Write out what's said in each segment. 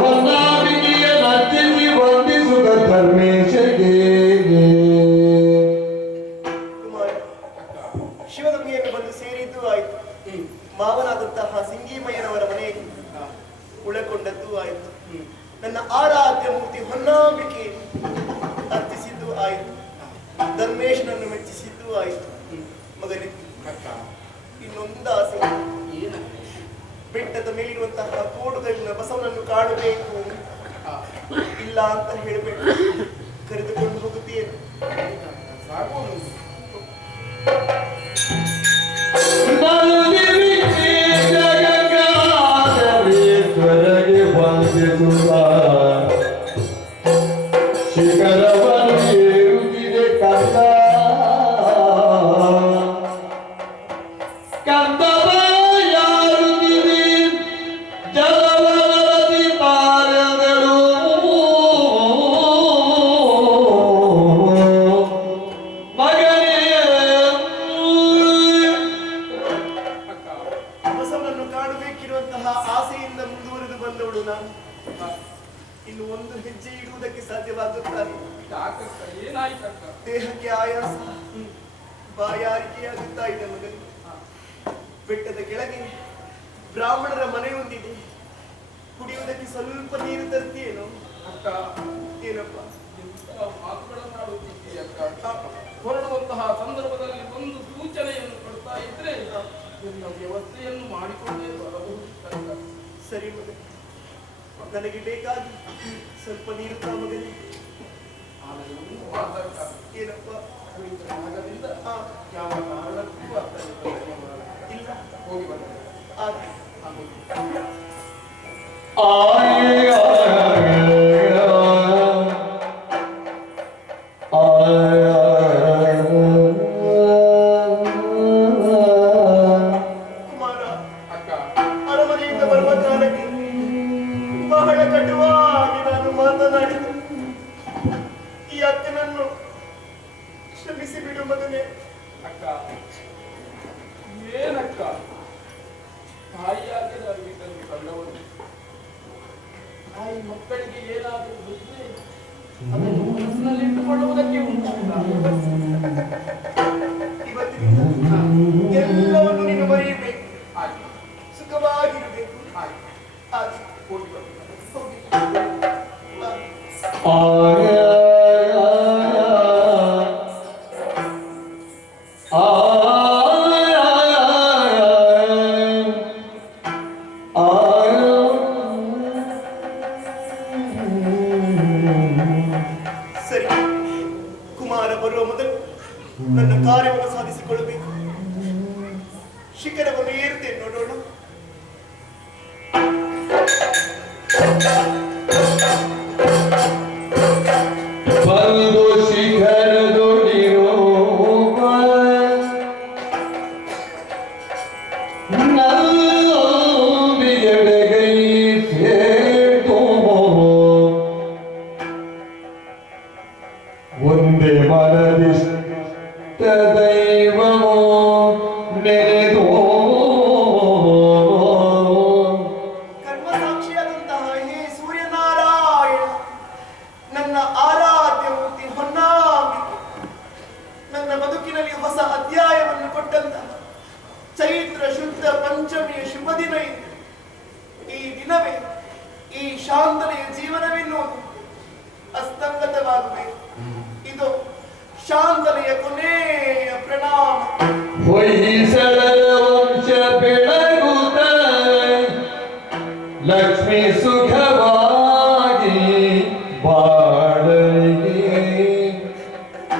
ಹೊನ್ನಾವಿಗೆ ನಚ್ಚಿಸಿ ವಂದಿಸುತ್ತ ಧರ್ಮೇಶಗೆ. ಶಿವಗಂಗೆಯನ್ನು ಬಂದು ಸೇರಿದ್ದು ಆಯಿತು. ಮಾವನಾದಂತಹ ಸಿಂಗಿಮಯ್ಯನವರ ಮನೆಗೆ ಉಳಕೊಂಡದ್ದು ಆಯಿತು. ನನ್ನ ಆರಾಧ್ಯ ಮೂರ್ತಿ ಹೊನ್ನಾಂಬಿಕೆ ಅರ್ಚಿಸಿದ್ದು ಆಯಿತು. ಧರ್ಮೇಶನನ್ನು ಮೆಚ್ಚಿಸಿದ್ದು ಆಯಿತು. ಮಗನೇ, ಇನ್ನೊಂದು ಆಸೆ. ಬೆಟ್ಟದ ಮೇಲಿರುವಂತಹ ಕೋಡುಗಲ್ಲಿನ ಬಸವನನ್ನು ಕಾಣಬೇಕು. ಇಲ್ಲ ಅಂತ ಹೇಳಬೇಕು. ಕರೆದುಕೊಂಡು ಹೋಗುತ್ತೇನೆ. ಶಿಖರವನ್ನು ಏರುತ್ತಿದೆ ಕಂದ ಕಂದವ ಯಾರುತ್ತಿದೆ ಜಲವರದಿ ತಾರೆಗಳು ಮಗನೇ. ಬಸವನನ್ನು ಕಾಣಬೇಕಿರುವಂತಹ ಆಸೆಯಿಂದ ಮುಂದುವರೆದು ಬಂದವಳು ನಾನು. ಇನ್ನು ಒಂದು ಹೆಜ್ಜೆ ಇಡುವುದಕ್ಕೆ ಸಾಧ್ಯವಾಗುತ್ತಾರೆ. ದೇಹಕ್ಕೆ ಆಯಾಸ, ಬಾಯಾರಿಕೆಯಾಗುತ್ತಾ ಇದೆ ಮಗನಿಗೆ. ಬೆಟ್ಟದ ಕೆಳಗೆ ಬ್ರಾಹ್ಮಣರ ಮನೆ ಹೊಂದಿದೆ. ಕುಡಿಯುವುದಕ್ಕೆ ಸ್ವಲ್ಪ ನೀರು ತರ್ತೀಯೇನೋ? ಏನಪ್ಪ ಹೊರಡುವಂತಹ ಸಂದರ್ಭದಲ್ಲಿ ಒಂದು ಸೂಚನೆಯನ್ನು ಕೊಡ್ತಾ ಇದ್ರೆ ವ್ಯವಸ್ಥೆಯನ್ನು ಮಾಡಿಕೊಂಡೇ ಬರಬಹುದು. ಸರಿ ಮಗ, ನನಗೆ ಬೇಕಾಗಿ ಸ್ವಲ್ಪ ನೀರು ತಾ ಮಗನೇ. ಏನಪ್ಪ ಆಗದಿಂದ ಯಾವ ಕಾರಣಕ್ಕೂ ಇಲ್ಲ, ಹೋಗಿ ಬರ್ತೇನೆ. ಕುಮಾರ, ಅರಮನೆಯಿಂದ ಬರುವ ಕಾಲಕ್ಕೆ ಬಹಳ ಕಟುವಾಗಿ ನಾನು ಮಾತನಾಡಿದೆ. ಈ ಅಕ್ಕನನ್ನು ಕ್ಷಮಿಸಿ ಬಿಡು ಮಗನೇ. ಅಕ್ಕ, ಏನಕ್ಕ ತಾಯಿಯಾಗಿ ನಾನು ಇದನ್ನು ಕಂಡವರು. ತಾಯಿ ಮಕ್ಕಳಿಗೆ ಏನಾದರೂ ಬಿದ್ದರೆ ಅದನ್ನು ಮನಸ್ಸಿನಲ್ಲಿ ಇಟ್ಟುಕೊಳ್ಳುವುದಕ್ಕೆ ಉಂಟಾಗ ಇವತ್ತಿನಿಂದ ಎಲ್ಲವನ್ನು ನೀನು ಬರೆಯಬೇಕು. ಸುಖವಾಗಿರಬೇಕು. ಹೋಗಿ ಬರ್ತೇನೆ. ಸರಿ, ಕುಮಾರ ಬರುವ ಮೊದಲು ನನ್ನ ಕಾರ್ಯವನ್ನು ಸಾಧಿಸಿಕೊಳ್ಳಬೇಕು. ಶಿಖರವನ್ನು ಏರುತ್ತೇನೆ, ನೋಡೋಣ. ಬಂದು ಶಿಖರದೊಡಿರೋ ನಂಬಿಗೆಡೆಗೈ ಸೇತೋ ಒಂದೇ ಮನದಿಷ್ಟ ದೈವಮೋ ನೆನೆದೋ. ಕರ್ಮಸಾಕ್ಷಿಯಾದಂತಹ ಹೇ ಸೂರ್ಯನಾರಾಯಣ, ನನ್ನ ಆರಾಧ್ಯ ಮೂರ್ತಿ ಹೊನ್ನಾಂಬಿಕೆ, ನನ್ನ ಬದುಕಿನಲ್ಲಿ ಹೊಸ ಅಧ್ಯಾಯವನ್ನು ಕೊಟ್ಟಂತಹ ಚೈತ್ರ ಶುದ್ಧ ಪಂಚಮಿಯ ಶುಭ ದಿನ ಇದು. ಈ ದಿನವೇ ಈ ಶಾಂತನೆಯ ಜೀವನವೆನ್ನುವುದು ಅಸ್ತಂಗತವಾಗಬೇಕು. ಇದು ಶಾಂತನೆಯ ಕೊನೆಯ ಪ್ರಣಾಮ. ಹೊಯ್ಸಳರ ವಂಶ ಬೆಳಗುತ್ತ ಲಕ್ಷ್ಮಿ ಸುಖವಾಗಿ ಬಾಳಲಿಗೆ.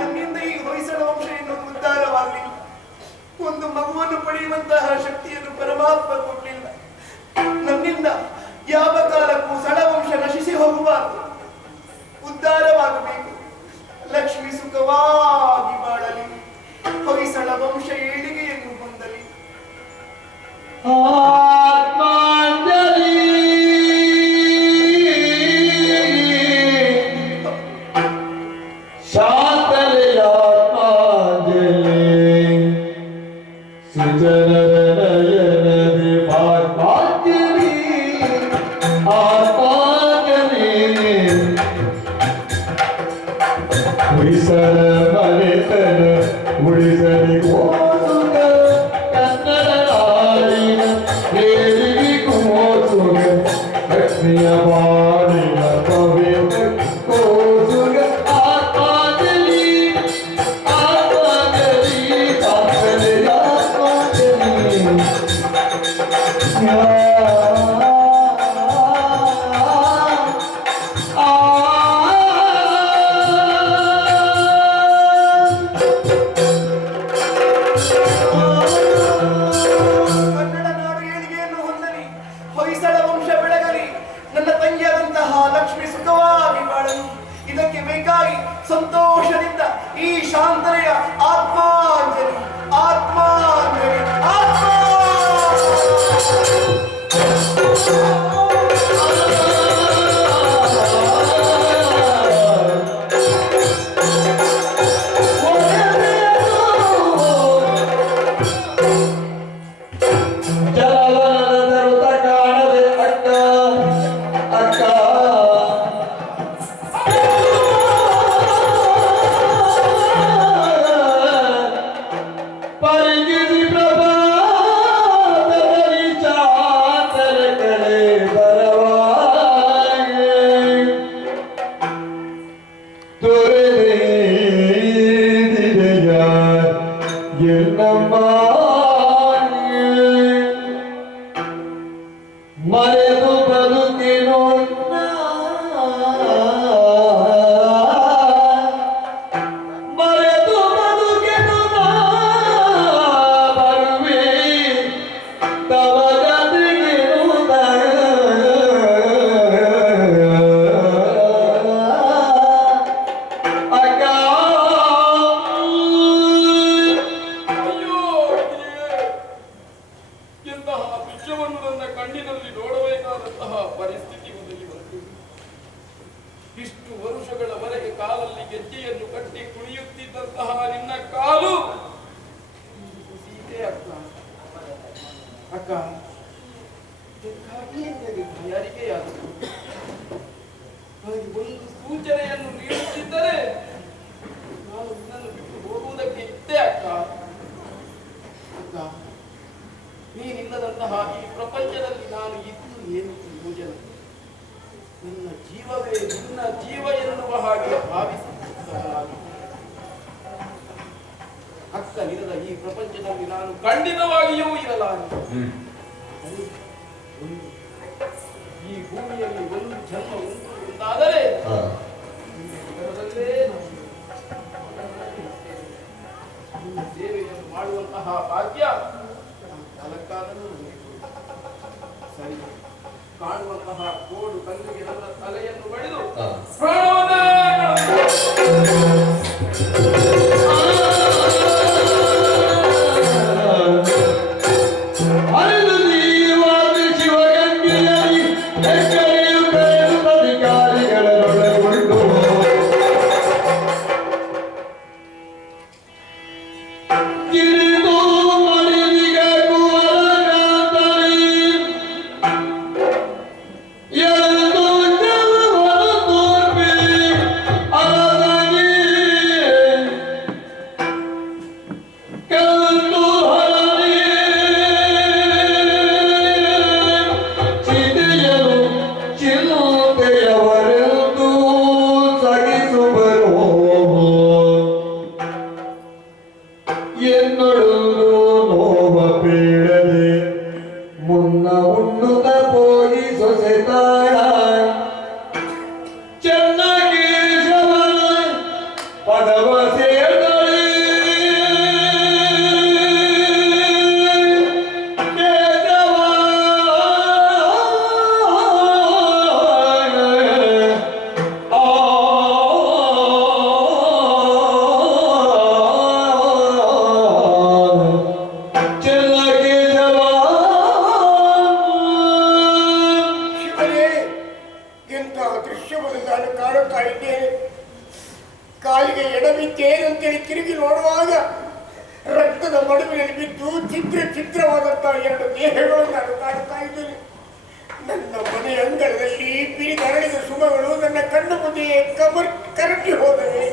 ನನ್ನಿಂದ ಈ ಹೊಯ್ಸಳ ವಂಶ ಇನ್ನು ಉದ್ಧಾರವಾಗಲಿಲ್ಲ. ಒಂದು ಮಗುವನ್ನು ಪಡೆಯುವಂತಹ ಶಕ್ತಿಯನ್ನು ಪರಮಾತ್ಮ ಕೊಡಲಿಲ್ಲ. ನನ್ನಿಂದ ಯಾವ ಕಾಲಕ್ಕೂ ಸಳವಂಶ ನಶಿಸಿ ಹೋಗಬಾರದು, ಉದ್ಧಾರವಾಗಬೇಕು. ಲಕ್ಷ್ಮಿ ಸುಖವಾಗಿ ಬಾಳಲಿ, ಹೊಯ್ಸಳ ವಂಶ ಏಳಿಗೆಯನ್ನು ಹೊಂದಲಿ. ಆತ್ಮಾಂಜಲಿ ಶಾಂತಲೆಯ ಆತ್ಮಾಂಜಲಿ ಸುಜನರ ನಯನದಿ ಆತ್ಮಾಂಜಲಿ ಆತ್ಮಾಂಜಲಿ. ಹೊಯ್ಸಳ ಮನೆತನ ಉಳಿಸಲಿ ಕೋಸುಗ ಕನ್ನಡ ನಾಡಿನ ಏಳಿಗೆ ಕೋಸುಗ ಲಕ್ಷ್ಮಿಯ ಬಾಳಿನ ಪವಿತ್ರ ಕೋಸುಗ ಆತ್ಮದಲ್ಲಿ ತಾತ್ಸಲೆ ಆತ್ಮದಲ್ಲಿ ಕನ್ನಡ ನಾಡು ಏಳಿಗೆಯನ್ನು ಹೊಂದಲಿ, ಹೊಯ್ಸಳ ವಂಶ ಬೆಳಗಲಿ, ನನ್ನ ತಂಗಿಯಾದಂತಹ ಲಕ್ಷ್ಮಿ ಸುಖವಾಗಿ ಬಾಳಲಿ. ಇದಕ್ಕೆ ಬೇಕಾಗಿ ಸಂತೋಷದಿಂದ ಈ ಶಾಂತನೆಯ ಆತ್ಮಾಂಜಲಿ ಆತ್ಮಾಂಜಲಿ ಆತ್ಮ ಮರೆತು ಬದುಕಿನೋ ಮರೆತು ಬದುಕಿನೋ ಬರುವೆ ತವ ಜೊತೆಗಿರುವುದ ಅಕ್ಕ ಅಯ್ಯೋ ಎಂತಹ ದೃಶ್ಯವನ್ನು ನನ್ನ ಕಣ್ಣಿನಲ್ಲಿ ನೋಡಬೇಕಾದಂತಹ ಪರಿಸ್ಥಿತಿ ಒದಗಿ ಬಂತು. ಇಷ್ಟು ವರುಷಗಳವರೆಗೆ ಕಾಲಲ್ಲಿ ಗೆಜ್ಜೆಯನ್ನು ಕಟ್ಟಿ ಕುಣಿಯುತ್ತಿದ್ದಂತಹ ನಿನ್ನ ಕಾಲು ಸೀತೆ ಅಕ್ಕ ಅಕ್ಕ ಇದಕ್ಕಾಗಿಯೇ ನಿನಗೆ ತಯಾರಿಕೆಯಾದದ್ದು. ಹಾಗೆ ಒಂದು ಸೂಚನೆಯನ್ನು ನೀಡುತ್ತಿದ್ದರೆ ನಾನು ನಿನ್ನನ್ನು ಬಿಟ್ಟು ಹೋಗುವುದಕ್ಕೆ ಇದ್ದೆ ಅಕ್ಕ. ಅಕ್ಕ ನೀನಿಲ್ಲದಂತಹ ಈ ಪ್ರಪಂಚದಲ್ಲಿ ನಾನು ಇದ್ದು ಏನು ಪ್ರಯೋಜನ? ನನ್ನ ಜೀವವೇ ನಿನ್ನ ಜೀವ ಎನ್ನುವ ಹಾಗೆ ಭಾವಿಸುತ್ತಿದ್ದಾಗಿ ಅಕ್ಕನಿರದ ಈ ಪ್ರಪಂಚದಲ್ಲಿ ನಾನು ಖಂಡಿತವಾಗಿಯೂ ಇರಲಾರೆ. ಈ ಭೂಮಿಯಲ್ಲಿ ಒಂದು ಜನ್ಮ ಉಂಟು ಎಂದಾದರೆ ನಗರದಲ್ಲೇ ನಿನ್ನ ಸೇವೆಯನ್ನು ಮಾಡುವಂತಹ ಭಾಗ್ಯ ಅದಕ್ಕಾದರೂ ಸರಿ. ಕಾಣುವಂತಹ ಕೋಡು ಕಲ್ಲಿಗೆ ನನ್ನ ತಲೆಯನ್ನು ಬಡಿದು ಪ್ರಾಣವನ್ನೇ ಅರಿದು ನೀವಾದ ಶಿವಗಂಗೆಯಲ್ಲಿ ಹೆಗ್ಗಡೆಯು ಕರೆದು ಅಧಿಕಾರಿಗಳನ್ನೊಳಗೊಂಡು ಕಿರಿದು ಮಡಿದಿಗ ಕುವರಕಾಂತರಿ ಎಂದು ಜಲವನ್ನು ತೋರ್ಪಿ ಅರಸಗಿ ಕಂದು ಹರಡಿ ಚಿತೆಯಲು ಚಿಲುತೆಯವರೆಂದು ಸಗಿಸುವರು ಎನ್ನೊಡುವುದು ನೋವ ಪೀಡದೆ ಮುನ್ನ ಉಣ್ಣುತ್ತ ಹೋಗಿ ಸೊಸೆತಾಯ ಚೆನ್ನಾಗಿ ಶವನ ಪದವ ಸೇರ್ದಳೆ ಕೇದವ ಚೆನ್ನಾಗಿ ಶವ ಶಿವನೇ, ಎಂತಹ ದೃಶ್ಯವನ್ನು ನಾನು ಕಾಣುತ್ತಾ ಇದ್ದೇನೆ. ಕಾಲಿಗೆ ಎಡವಿದ್ದೇನಂತೇಳಿ ತಿರುಗಿ ನೋಡುವಾಗ ರಕ್ತದ ಮಡುವಿನಲ್ಲಿ ಬಿದ್ದು ಚಿತ್ರವಾದಂತಹ ಎರಡು ದೇಹಗಳನ್ನು ನಾನು ಕಾಣುತ್ತಾ ಇದ್ದೇನೆ. ನನ್ನ ಮನೆ ಅಂಗಳದಲ್ಲಿ ಬಿರಿದರಳಿದ ಶುಭಗಳು ನನ್ನ ಕಣ್ಣು ಮುಂದೆಯೇ ಕರಟಿ ಹೋದವೆ.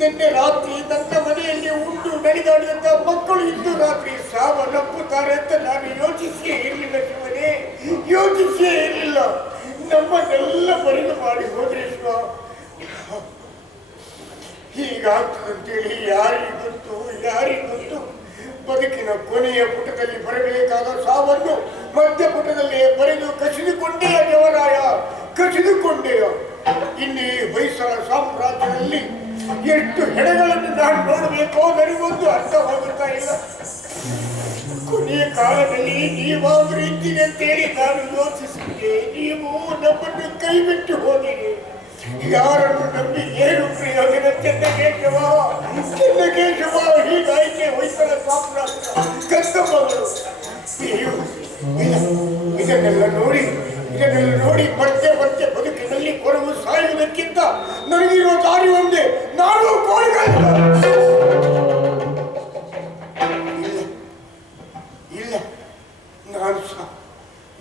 ನಿನ್ನೆ ರಾತ್ರಿ ನನ್ನ ಮನೆಯಲ್ಲಿ ಉಂಡು ನಡೆದಾಡಿದಂತ ಮಕ್ಕಳು ಇಂದು ರಾತ್ರಿ ಸಾವನ್ನಪ್ಪುತ್ತಾರೆ ಅಂತ ನಾನು ಯೋಚಿಸಿಯೇ ಇರಲಿಲ್ಲ ಶಿವನೇ, ಯೋಚಿಸಿಯೇ ಇರಲಿಲ್ಲ. ನಮ್ಮನ್ನೆಲ್ಲ ಬರಿದು ಮಾಡಿ ಹೋದ್ರೆ ಶಿವ, ಹೀಗಾಗ್ತದಂತೇಳಿ ಯಾರಿಗೆ ಗೊತ್ತು, ಯಾರಿಗೆ ಗೊತ್ತು. ಬದುಕಿನ ಕೊನೆಯ ಪುಟದಲ್ಲಿ ಬರಬೇಕಾದ ಸಾವನ್ನು ಮಧ್ಯ ಪುಟದಲ್ಲಿ ಬರೆದು ಕಸಿದುಕೊಂಡೆಯ ದೇವರಾಯ, ಕಸಿದುಕೊಂಡೆಯ. ಇಲ್ಲಿ ಹೊಯ್ಸಳ ಸಾಮ್ರಾಜ್ಯದಲ್ಲಿ ಎಷ್ಟು ಹೆಣಗಳನ್ನು ನಾನು ನೋಡಬೇಕೋ ನನಗೊಂದು ಅರ್ಥವಾಗುತ್ತಾ ಇಲ್ಲ. ಕೊನೆಯ ಕಾಲದಲ್ಲಿ ನೀವಾದ್ರೂ ಇದ್ದೀನಿ ಅಂತೇಳಿ ನಾನು ಯೋಚಿಸಿದ್ದೆ. ನೀವು ನಮ್ಮನ್ನು ಕೈ ಬಿಟ್ಟು ಹೋಗಿರಿ. ಯಾರನ್ನು ನಂಬಿ ಏನು ಪ್ರಯೋಜನ? ಚೆನ್ನಕೇಶವ, ಚೆನ್ನಕೇಶವ, ಹೀಗಾಯ್ಕೆ ಹೊಯ್ಸಳ ಸಾಮ್ರಾಜ್ಯ ಕತ್ತಮಗಳು. ಇದನ್ನೆಲ್ಲ ನೋಡಿ ಮತ್ತೆ ಬದುಕಿನಲ್ಲಿ ಕೊರವು ಸಾಯುವುದಕ್ಕಿಂತ ನನಗಿರೋ ದಾರಿ ಒಂದೇ, ನಾನು ಕೋಳಿಗಲ್ಲ. ಇಲ್ಲ,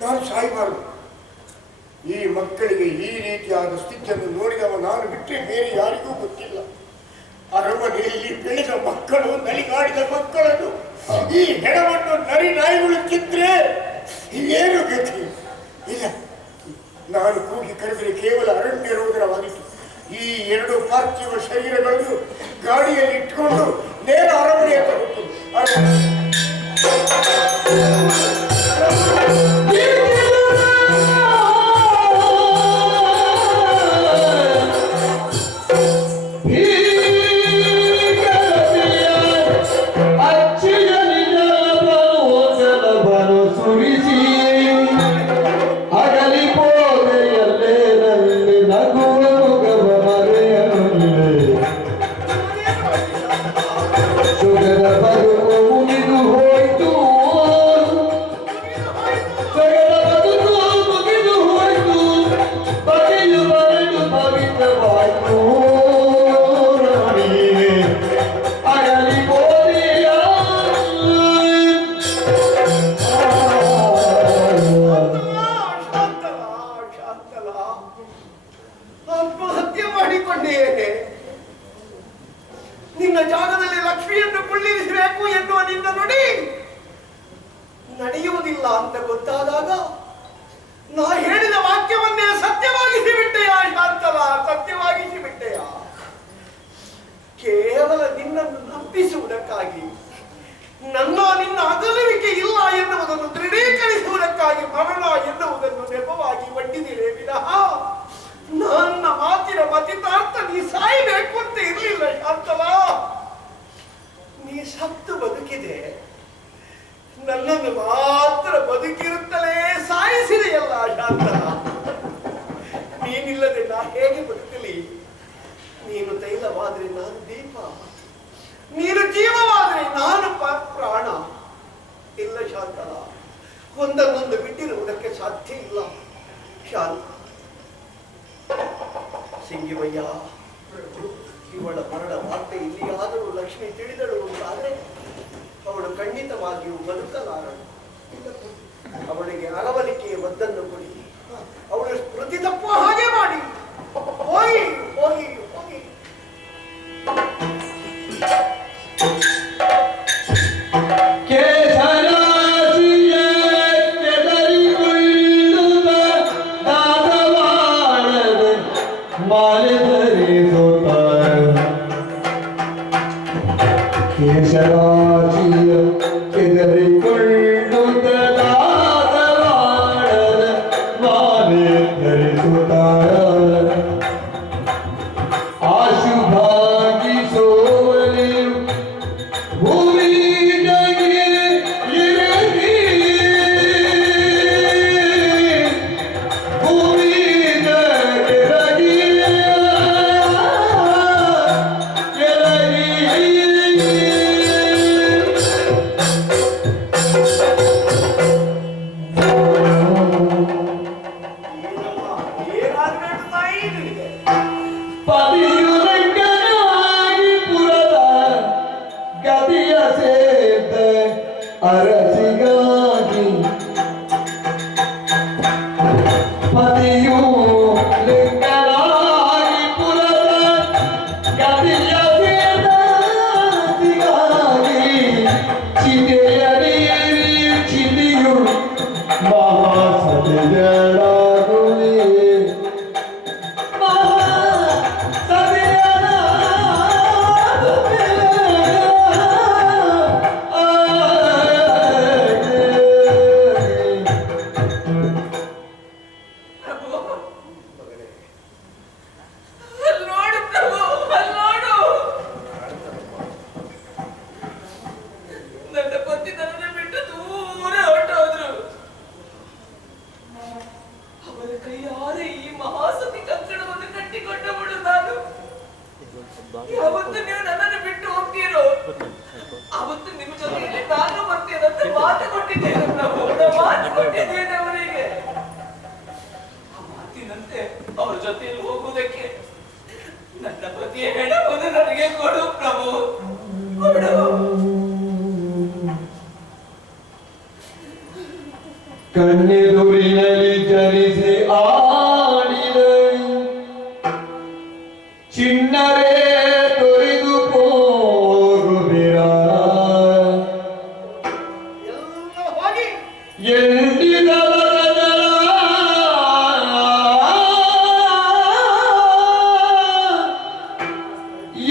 ನಾನು ಸಾಯಬಾರದು. ಈ ಮಕ್ಕಳಿಗೆ ಈ ರೀತಿಯಾದ ಸ್ಥಿತಿಯನ್ನು ನೋಡಿದವ ನಾನು ಬಿಟ್ಟರೆ ಬೇರೆ ಯಾರಿಗೂ ಗೊತ್ತಿಲ್ಲ. ಅರಮನೆಯಲ್ಲಿ ಬೆಳೆದ ಮಕ್ಕಳು, ನಲಿಗಾಡಿದ ಮಕ್ಕಳನ್ನು ಈ ಹೆಣವನ್ನು ನರಿ ನಾಯಿಗಳು ಕಿದ್ರೆ ಏನು ಗತಿ? ಇಲ್ಲ, ನಾನು ಕೂಗಿ ಕರೆದರೆ ಕೇವಲ ಅರಣ್ಯ ರೋದನವಾಗಿತ್ತು. ಈ ಎರಡು ಪಾರ್ಥಿವ ಶರೀರಗಳನ್ನು ಗಾಡಿಯಲ್ಲಿ ಇಟ್ಕೊಂಡು ನೇರ ಅರಮನೆ ಹತ್ರ ಹೋಗ್ತು. ನಿನ್ನ ಜಾಗದಲ್ಲಿ ಲಕ್ಷ್ಮಿಯನ್ನು ಕುಳ್ಳಿರಿಸಬೇಕು ಎನ್ನುವ ನಿನ್ನ ನುಡಿ ನಡೆಯುವುದಿಲ್ಲ ಅಂತ ಗೊತ್ತಾದಾಗ ನಾ ಹೇಳಿದ ವಾಕ್ಯವನ್ನೇ ಸತ್ಯವಾಗಿಸಿ ಬಿಟ್ಟೆಯಾ ಶಾಂತಲ, ಸತ್ಯವಾಗಿಸಿ ಬಿಟ್ಟೆಯಾ? ಕೇವಲ ನಿನ್ನನ್ನು ನಂಬಿಸುವುದಕ್ಕಾಗಿ, ನಿನ್ನ ಅಗಲುವಿಕೆ ಇಲ್ಲ ಎನ್ನುವುದನ್ನು ದೃಢೀಕರಿಸುವುದಕ್ಕಾಗಿ ಮರಣ ಎನ್ನುವುದನ್ನು ನೆಪವಾಗಿ ಒಡ್ಡಿದಿರೇ ವಿನಃ ನನ್ನ ಮಾತಿನ ಮತಿತಾರ್ಥ ನೀ ಸಾಯಬೇಕು ಅಂತ ಇರಲಿಲ್ಲ ಶಾಂತಲ. ನೀ ಸತ್ತು ಬದುಕಿದೆ, ನನ್ನನ್ನು ಮಾತ್ರ ಬದುಕಿರುತ್ತಲೇ ಸಾಯಿಸಿದೆಯಲ್ಲ ಶಾಂತಲ. ನೀನಿಲ್ಲದೆ ನಾ ಹೇಗೆ ಬದುಕಲಿ? ನೀನು ತೈಲವಾದ್ರೆ ನಾನು ದೀಪ, ನೀನು ಜೀವವಾದ್ರೆ ನಾನು ಪ್ರಾಣ. ಇಲ್ಲ ಶಾಂತಲ, ಒಂದನ್ನೊಂದು ಬಿಟ್ಟಿರುವುದಕ್ಕೆ ಸಾಧ್ಯ ಇಲ್ಲ. ಶಾಂತ ಸಿಂಗಿವಯ್ಯ, ಇವಳ ಮರಣ ವಾರ್ತೆ ಇಲ್ಲಿಯಾದರೂ ಲಕ್ಷ್ಮಿ ತಿಳಿದಳು ಅಂತಾದ್ರೆ ಅವಳು ಖಂಡಿತವಾಗಿಯೂ ಬದುಕಲಾರಳು. ಅವಳಿಗೆ ಅರವಲಿಕೆಯ ಮದ್ದನ್ನು ಕೊಡಿ, ಅವಳು ಸ್ಮೃತಿ ತಪ್ಪುವ ಹಾಗೆ ಮಾಡಿ. ಹೋಗಿ ಹೋಗಿ ಹೋಗಿ. ಕೇಶರಾಶಿಯ ಕೆದರಿಕೊಳ್ಳುತ್ತಲಾದವಾಡದೆ ಕಣ್ಣೆದುರಿನಲ್ಲಿ ಜನಿಸಿ ಆಡಿದ ಚಿನ್ನವೇ ತೊರೆದು ಹೋಗುವಿರ ಎಂದಿದ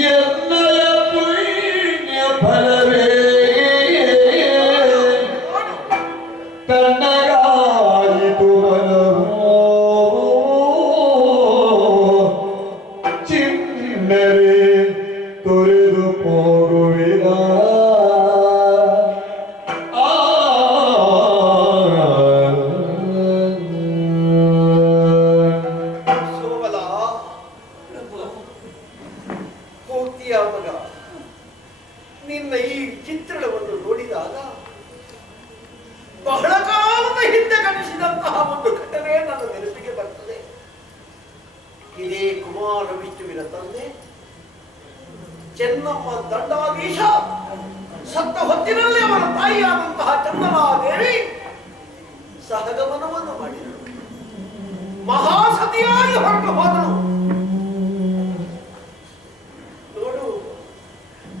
ಎನ್ನಯ ಪುಣ್ಯ ಫಲವೇ ತನ್ನಗಾಯಿತು ಮನವೋ ಚಿನ್ನವೇ ತೊರೆದು ಹೋಗುವಿರ ಸೋಮಲ ಹೋಗ್ತೀಯ ಮಗ. ನಿನ್ನ ಈ ಚಿತ್ರಣವನ್ನು ನೋಡಿದಾಗ ಬಹಳ ಕಾಲದ ಹಿಂದೆ ಕನಸಿದಂತಹ ಒಂದು ಘಟನೆ ನನ್ನ ನೆನಪಿಗೆ ಬರ್ತದೆ. ಇದೇ ಕುಮಾರ ವಿಷ್ಣುವಿನ ತಂದೆ ಚೆನ್ನಮ್ಮ ದಂಡಾಧೀಶ ಸತ್ತ ಹೊತ್ತಿನಲ್ಲಿ ಅವರ ತಾಯಿಯಾದಂತಹ ಚಂದನಾದೇವಿ ಸಹಗಮನವನ್ನು ಮಾಡಿದರು. ಮಹಾಸತಿಯಾಗಿ ಹೊರಟು ಹೋದಳು. ನೋಡು,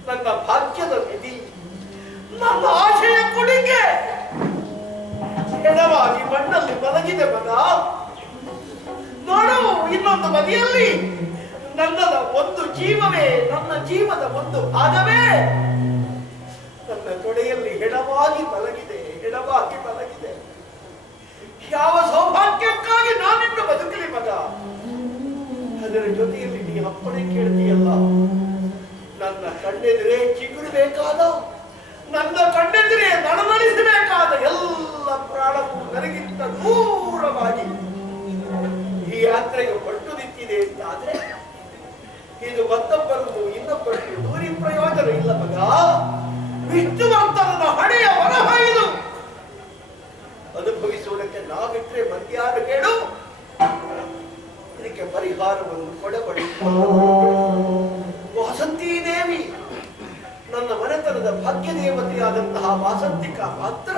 ನನ್ನ ಭಾಗ್ಯದ ವಿಧಿ, ನನ್ನ ಆಶಯ ಕೊಡುಗೆ ಎಡವಾಗಿ ಮಣ್ಣಲ್ಲಿ ಮಲಗಿದೆ ಮಗ. ನೋಡು, ಇನ್ನೊಂದು ಬದಿಯಲ್ಲಿ ನನ್ನದ ಒಂದು ಜೀವವೇ, ನನ್ನ ಜೀವದ ಒಂದು ಭಾಗವೇ ನನ್ನ ತೊಡೆಯಲ್ಲಿ ಎಡವಾಗಿ ಮಲಗಿದೆ, ಎಡವಾಗಿ ಮಲಗಿದೆ. ಯಾವ ಸೌಭಾಗ್ಯಕ್ಕಾಗಿ ನಾನಿನ್ನು ಬದುಕಲಿ ಮಗ. ಅದರ ಜೊತೆಯಲ್ಲಿ ನೀ ಅಪ್ಪಣೆ ಕೇಳ್ತೀಯಲ್ಲ, ನನ್ನ ಕಣ್ಣೆದುರೇ ಚಿಗುರಬೇಕಾದ, ನನ್ನ ಕಣ್ಣೆದುರೇ ನಡವಳಿಸಬೇಕಾದ ಎಲ್ಲ ಪ್ರಾಣವು ನನಗಿಂತ ದೂರವಾಗಿ ಈ ಯಾತ್ರೆಗೆ ಹೊರಟು ನಿಂತಿದೆ ಅಂತಾದ್ರೆ ಇದು ಮತ್ತೊಬ್ಬರನ್ನು ಇನ್ನೊಬ್ಬರನ್ನು ದೂರಿ ಪ್ರಯೋಜನ ಇಲ್ಲ ಮಗ. ವಿಷ್ಣುವರ್ಧನನ ಹಣೆಯ ವರಹ ಇದು. ಅನುಭವಿಸುವುದಕ್ಕೆ ನಾವಿಟ್ರೆ ಮಧ್ಯಾಹ್ನ ಕೇಳು. ಇದಕ್ಕೆ ಪರಿಹಾರವನ್ನು ಕೊಡಬಡಿ. ವಾಸಂತಿ ದೇವಿ, ನನ್ನ ಮನೆತನದ ಭಾಗ್ಯ ದೇವತೆಯಾದಂತಹ ವಾಸಂತಿಕ ಮಾತ್ರ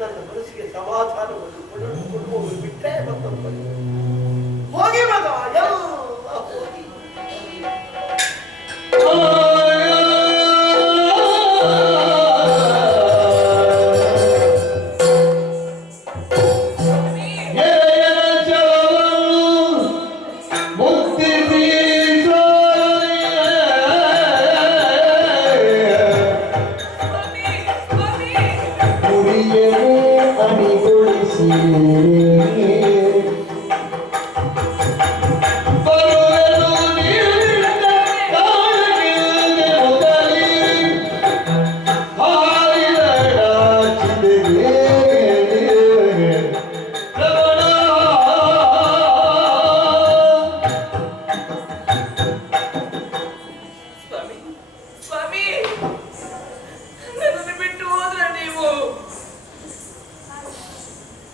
ನನ್ನ ಮನಸ್ಸಿಗೆ ಸಮಾಧಾನವನ್ನು ಕೊಡುವವರು ಬಿಟ್ಟರೆ ಮತ್ತೊಬ್ಬರು. ಹೋಗಿ ಮಗ, ಎಲ್ಲ ಹೋಗಿ.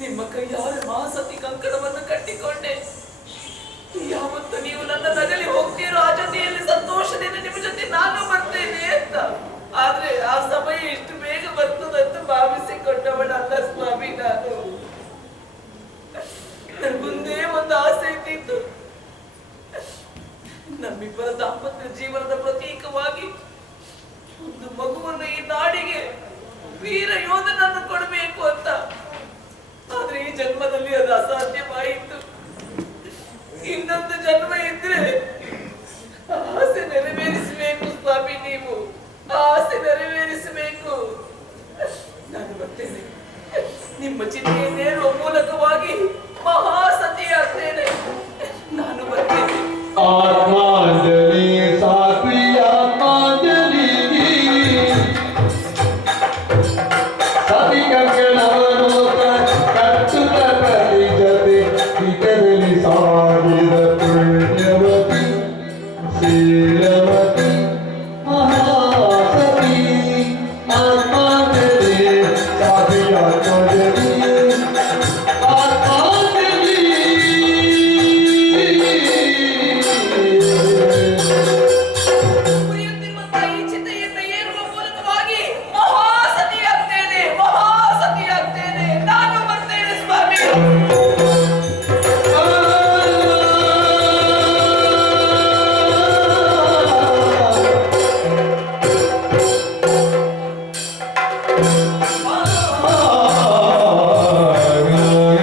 ನಿಮ್ಮ ಕೈಯಾರೆ ಮಹಾಸತಿ ಕಂಕಣವನ್ನು ಕಟ್ಟಿಕೊಂಡೆ. ಯಾವತ್ತು ನೀವು ನನ್ನ ನಗಲಿ ಹೋಗ್ತೀರೋ ಆ ಜೊತೆಯಲ್ಲಿ ಸಂತೋಷದಿಂದ ನಿಮ್ಮ ಜೊತೆ ನಾನು ಬರ್ತೇನೆ ಅಂತ. ಆದ್ರೆ ಆ ಸಮಯ ಇಷ್ಟು ಬೇಗ ಬರ್ತದಂತ ಭಾವಿಸಿಕೊಂಡವಳಲ್ಲ ಸ್ವಾಮಿ ನಾನು. ಮುಂದೆ ಒಂದು ಆಸೆ ಇದ್ದಿತ್ತು. ನಮ್ಮಿಬ್ಬರ ದಾಂಪತ್ಯ ಜೀವನದ ಪ್ರತೀಕವಾಗಿ ಒಂದು ಮಗುವನ್ನು ಈ ನಾಡಿಗೆ ವೀರ ಯೋಧನನ್ನು ಕೊಡಬೇಕು ಅಂತ. ಆದ್ರೆ ಈ ಜನ್ಮದಲ್ಲಿ ಅದು ಅಸಾಧ್ಯವಾಯಿತು. ಇನ್ನೊಂದು ಜನ್ಮ ಇದ್ರೆ ಆಸೆ ನೆರವೇರಿಸಬೇಕು ಸ್ವಾಮಿ, ನೀವು ಆಸೆ ನೆರವೇರಿಸಬೇಕು. ನಾನು ಬರ್ತೇನೆ. ನಿಮ್ಮ ಚಿಂತೆಯನ್ನೇರುವ ಮೂಲಕ